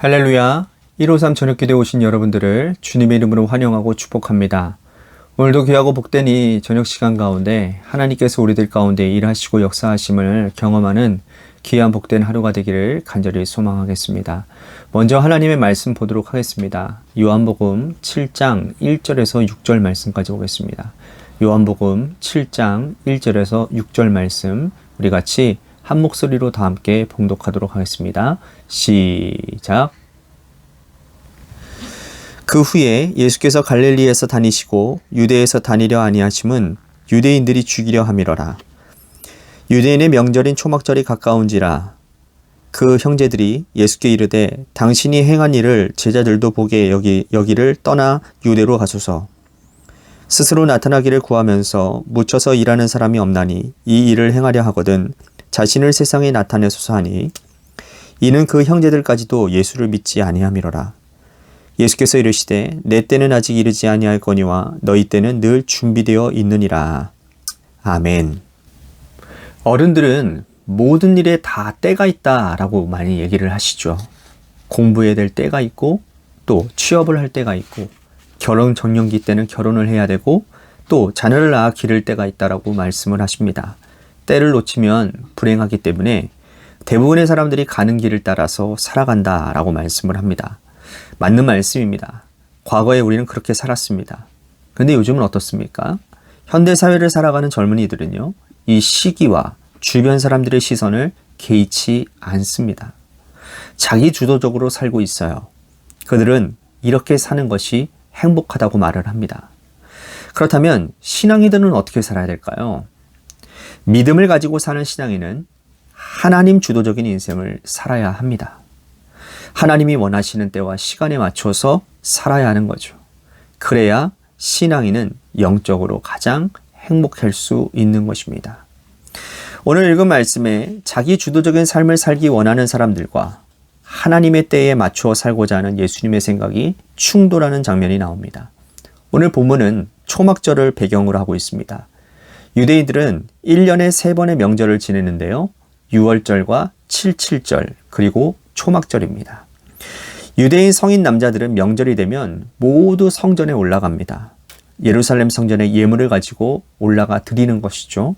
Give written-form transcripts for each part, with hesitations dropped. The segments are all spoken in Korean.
할렐루야. 153 저녁기도에 오신 여러분들을 주님의 이름으로 환영하고 축복합니다. 오늘도 귀하고 복된 이 저녁 시간 가운데 하나님께서 우리들 가운데 일하시고 역사하심을 경험하는 귀한 복된 하루가 되기를 간절히 소망하겠습니다. 먼저 하나님의 말씀 보도록 하겠습니다. 요한복음 7장 1절에서 6절 말씀까지 보겠습니다. 요한복음 7장 1절에서 6절 말씀 우리 같이 한 목소리로 다 함께 봉독하도록 하겠습니다. 시작. 그 후에 예수께서 갈릴리에서 다니시고 유대에서 다니려 아니하심은 유대인들이 죽이려 함이러라. 유대인의 명절인 초막절이 가까운지라. 그 형제들이 예수께 이르되 당신이 행한 일을 제자들도 보게 여기를 떠나 유대로 가소서. 스스로 나타나기를 구하면서 묻혀서 일하는 사람이 없나니 이 일을 행하려 하거든 자신을 세상에 나타내소서 하니 이는 그 형제들까지도 예수를 믿지 아니함이로라. 예수께서 이르시되 내 때는 아직 이르지 아니할거니와 너희 때는 늘 준비되어 있느니라. 아멘. 어른들은 모든 일에 다 때가 있다라고 많이 얘기를 하시죠. 공부해야 될 때가 있고 또 취업을 할 때가 있고 결혼 정년기 때는 결혼을 해야 되고 또 자녀를 낳아 기를 때가 있다라고 말씀을 하십니다. 때를 놓치면 불행하기 때문에 대부분의 사람들이 가는 길을 따라서 살아간다라고 말씀을 합니다. 맞는 말씀입니다. 과거에 우리는 그렇게 살았습니다. 그런데 요즘은 어떻습니까? 현대사회를 살아가는 젊은이들은요, 이 시기와 주변 사람들의 시선을 개의치 않습니다. 자기 주도적으로 살고 있어요. 그들은 이렇게 사는 것이 행복하다고 말을 합니다. 그렇다면 신앙이들은 어떻게 살아야 될까요? 믿음을 가지고 사는 신앙인은 하나님 주도적인 인생을 살아야 합니다. 하나님이 원하시는 때와 시간에 맞춰서 살아야 하는 거죠. 그래야 신앙인은 영적으로 가장 행복할 수 있는 것입니다. 오늘 읽은 말씀에 자기 주도적인 삶을 살기 원하는 사람들과 하나님의 때에 맞추어 살고자 하는 예수님의 생각이 충돌하는 장면이 나옵니다. 오늘 본문은 초막절을 배경으로 하고 있습니다. 유대인들은 1년에 3번의 명절을 지내는데요. 6월절과 7.7절 그리고 초막절입니다. 유대인 성인 남자들은 명절이 되면 모두 성전에 올라갑니다. 예루살렘 성전에 예물을 가지고 올라가 드리는 것이죠.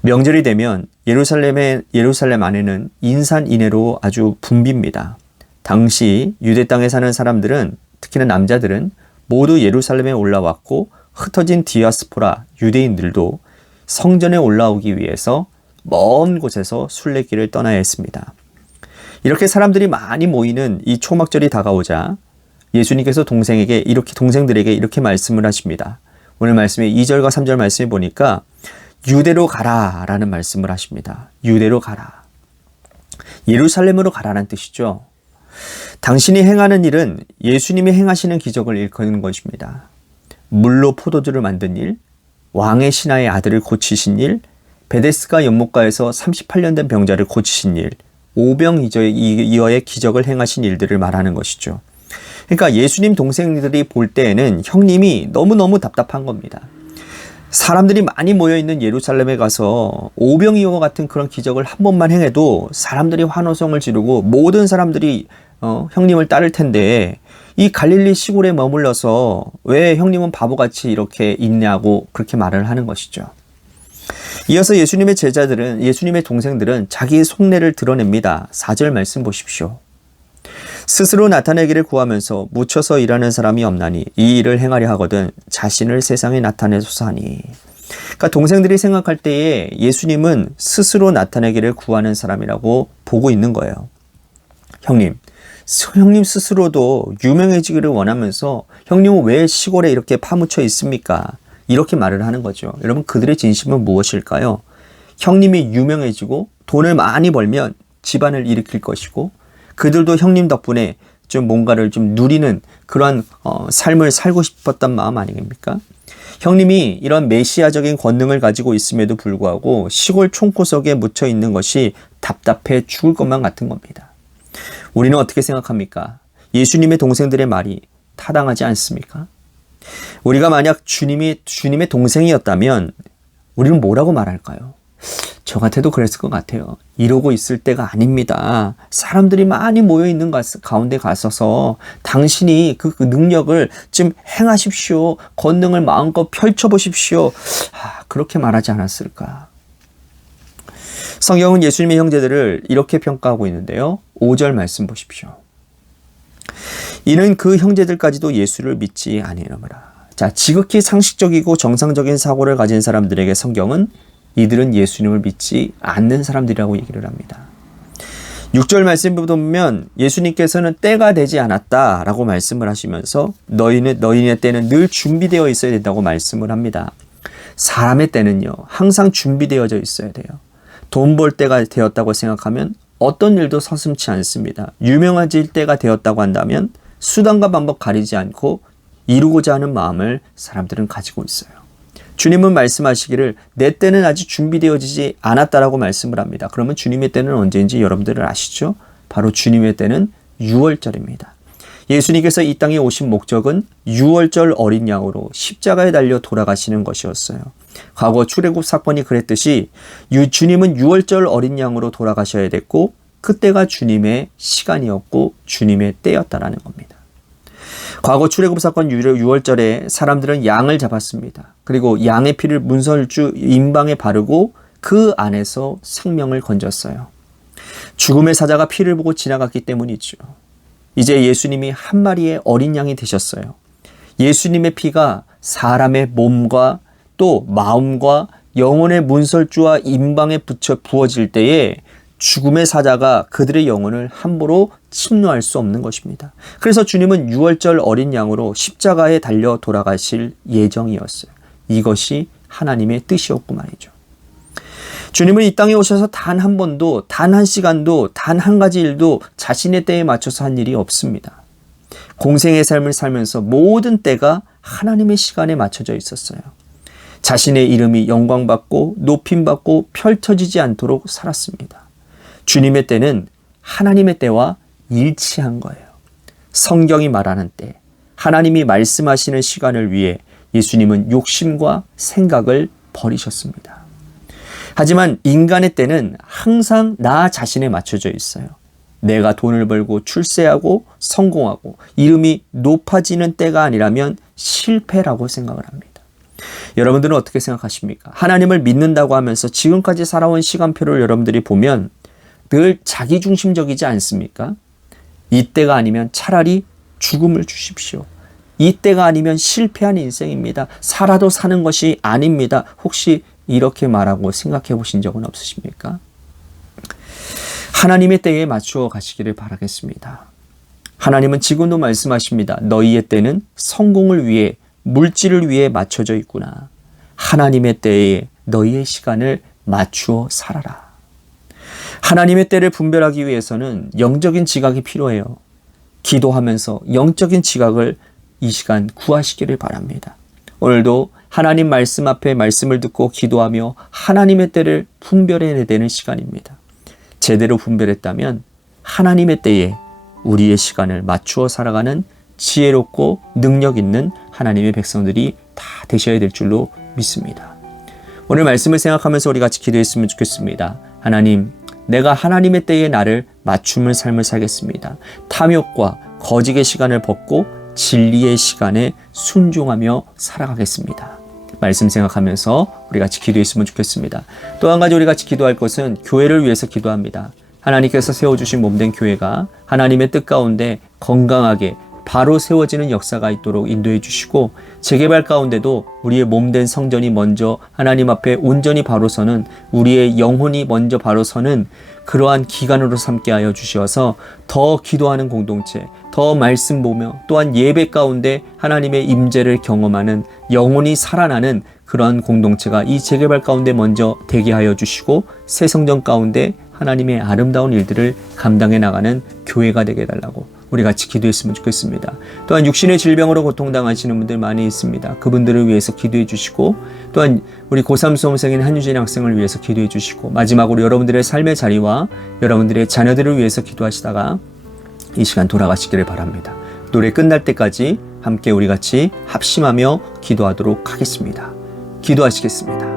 명절이 되면 예루살렘 안에는 인산인해로 아주 붐빕니다. 당시 유대 땅에 사는 사람들은 특히나 남자들은 모두 예루살렘에 올라왔고 흩어진 디아스포라 유대인들도 성전에 올라오기 위해서 먼 곳에서 순례길을 떠나야 했습니다. 이렇게 사람들이 많이 모이는 이 초막절이 다가오자 예수님께서 동생들에게 이렇게 말씀을 하십니다. 오늘 말씀에 2절과 3절 말씀에 보니까 유대로 가라 라는 말씀을 하십니다. 유대로 가라. 예루살렘으로 가라는 뜻이죠. 당신이 행하는 일은 예수님이 행하시는 기적을 일컫는 것입니다. 물로 포도주를 만든 일, 왕의 신하의 아들을 고치신 일, 베데스가 연못가에서 38년 된 병자를 고치신 일, 오병이어의 기적을 행하신 일들을 말하는 것이죠. 그러니까 예수님 동생들이 볼 때에는 형님이 너무너무 답답한 겁니다. 사람들이 많이 모여있는 예루살렘에 가서 오병이어와 같은 그런 기적을 한 번만 행해도 사람들이 환호성을 지르고 모든 사람들이 형님을 따를 텐데 이 갈릴리 시골에 머물러서 왜 형님은 바보같이 이렇게 있냐고 그렇게 말을 하는 것이죠. 이어서 예수님의 동생들은 자기의 속내를 드러냅니다. 4절 말씀 보십시오. 스스로 나타내기를 구하면서 묻혀서 일하는 사람이 없나니 이 일을 행하려 하거든 자신을 세상에 나타내소서 하니. 그러니까 동생들이 생각할 때에 예수님은 스스로 나타내기를 구하는 사람이라고 보고 있는 거예요. 형님 스스로도 유명해지기를 원하면서 형님은 왜 시골에 이렇게 파묻혀 있습니까? 이렇게 말을 하는 거죠. 여러분 그들의 진심은 무엇일까요? 형님이 유명해지고 돈을 많이 벌면 집안을 일으킬 것이고 그들도 형님 덕분에 좀 뭔가를 좀 누리는 그러한 삶을 살고 싶었던 마음 아니겠습니까? 형님이 이런 메시아적인 권능을 가지고 있음에도 불구하고 시골 총구석에 묻혀 있는 것이 답답해 죽을 것만 같은 겁니다. 우리는 어떻게 생각합니까? 예수님의 동생들의 말이 타당하지 않습니까? 우리가 만약 주님의 동생이었다면 우리는 뭐라고 말할까요? 저 같아도 그랬을 것 같아요. 이러고 있을 때가 아닙니다. 사람들이 많이 모여 있는 가운데 가서서 당신이 그 능력을 좀 행하십시오. 권능을 마음껏 펼쳐보십시오. 그렇게 말하지 않았을까? 성경은 예수님의 형제들을 이렇게 평가하고 있는데요. 5절 말씀 보십시오. 이는 그 형제들까지도 예수를 믿지 아니하노라. 자, 지극히 상식적이고 정상적인 사고를 가진 사람들에게 성경은 이들은 예수님을 믿지 않는 사람들이라고 얘기를 합니다. 6절 말씀을 보면 예수님께서는 때가 되지 않았다라고 말씀을 하시면서 너희의 때는 늘 준비되어 있어야 된다고 말씀을 합니다. 사람의 때는요, 항상 준비되어져 있어야 돼요. 돈 벌 때가 되었다고 생각하면 어떤 일도 서슴지 않습니다. 유명해질 때가 되었다고 한다면 수단과 방법 가리지 않고 이루고자 하는 마음을 사람들은 가지고 있어요. 주님은 말씀하시기를 내 때는 아직 준비되어지지 않았다라고 말씀을 합니다. 그러면 주님의 때는 언제인지 여러분들은 아시죠? 바로 주님의 때는 6월절입니다. 예수님께서 이 땅에 오신 목적은 6월절 어린 양으로 십자가에 달려 돌아가시는 것이었어요. 과거 출애굽 사건이 그랬듯이 주님은 6월절 어린 양으로 돌아가셔야 됐고 그때가 주님의 시간이었고 주님의 때였다라는 겁니다. 과거 출애굽 사건 6월절에 사람들은 양을 잡았습니다. 그리고 양의 피를 문설주 임방에 바르고 그 안에서 생명을 건졌어요. 죽음의 사자가 피를 보고 지나갔기 때문이죠. 이제 예수님이 한 마리의 어린 양이 되셨어요. 예수님의 피가 사람의 몸과 또 마음과 영혼의 문설주와 임방에 부어질 때에 죽음의 사자가 그들의 영혼을 함부로 침노할 수 없는 것입니다. 그래서 주님은 6월절 어린 양으로 십자가에 달려 돌아가실 예정이었어요. 이것이 하나님의 뜻이었고 말이죠. 주님은 이 땅에 오셔서 단 한 번도, 단 한 시간도, 단 한 가지 일도 자신의 때에 맞춰서 한 일이 없습니다. 공생의 삶을 살면서 모든 때가 하나님의 시간에 맞춰져 있었어요. 자신의 이름이 영광받고 높임받고 펼쳐지지 않도록 살았습니다. 주님의 때는 하나님의 때와 일치한 거예요. 성경이 말하는 때, 하나님이 말씀하시는 시간을 위해 예수님은 욕심과 생각을 버리셨습니다. 하지만 인간의 때는 항상 나 자신에 맞춰져 있어요. 내가 돈을 벌고 출세하고 성공하고 이름이 높아지는 때가 아니라면 실패라고 생각을 합니다. 여러분들은 어떻게 생각하십니까? 하나님을 믿는다고 하면서 지금까지 살아온 시간표를 여러분들이 보면 늘 자기중심적이지 않습니까? 이때가 아니면 차라리 죽음을 주십시오. 이때가 아니면 실패한 인생입니다. 살아도 사는 것이 아닙니다. 혹시 이렇게 말하고 생각해 보신 적은 없으십니까? 하나님의 때에 맞추어 가시기를 바라겠습니다. 하나님은 지금도 말씀하십니다. 너희의 때는 성공을 위해, 물질을 위해 맞춰져 있구나. 하나님의 때에 너희의 시간을 맞추어 살아라. 하나님의 때를 분별하기 위해서는 영적인 지각이 필요해요. 기도하면서 영적인 지각을 이 시간 구하시기를 바랍니다. 오늘도 하나님 말씀 앞에 말씀을 듣고 기도하며 하나님의 때를 분별해야 되는 시간입니다. 제대로 분별했다면 하나님의 때에 우리의 시간을 맞추어 살아가는 지혜롭고 능력 있는 하나님의 백성들이 다 되셔야 될 줄로 믿습니다. 오늘 말씀을 생각하면서 우리 같이 기도했으면 좋겠습니다. 하나님, 내가 하나님의 때에 나를 맞춤을 삶을 살겠습니다. 탐욕과 거짓의 시간을 벗고 진리의 시간에 순종하며 살아가겠습니다. 말씀 생각하면서 우리 같이 기도했으면 좋겠습니다. 또 한 가지 우리 같이 기도할 것은 교회를 위해서 기도합니다. 하나님께서 세워주신 몸된 교회가 하나님의 뜻 가운데 건강하게 바로 세워지는 역사가 있도록 인도해 주시고, 재개발 가운데도 우리의 몸된 성전이 먼저 하나님 앞에 온전히 바로 서는, 우리의 영혼이 먼저 바로 서는 그러한 기간으로 삼게 하여 주셔서 더 기도하는 공동체, 더 말씀 보며 또한 예배 가운데 하나님의 임재를 경험하는, 영혼이 살아나는 그러한 공동체가 이 재개발 가운데 먼저 되게 하여 주시고, 새 성전 가운데 하나님의 아름다운 일들을 감당해 나가는 교회가 되게 해달라고 우리 같이 기도했으면 좋겠습니다. 또한 육신의 질병으로 고통당하시는 분들 많이 있습니다. 그분들을 위해서 기도해 주시고, 또한 우리 고3 수험생인 한유진 학생을 위해서 기도해 주시고, 마지막으로 여러분들의 삶의 자리와 여러분들의 자녀들을 위해서 기도하시다가 이 시간 돌아가시기를 바랍니다. 노래 끝날 때까지 함께 우리 같이 합심하며 기도하도록 하겠습니다. 기도하시겠습니다.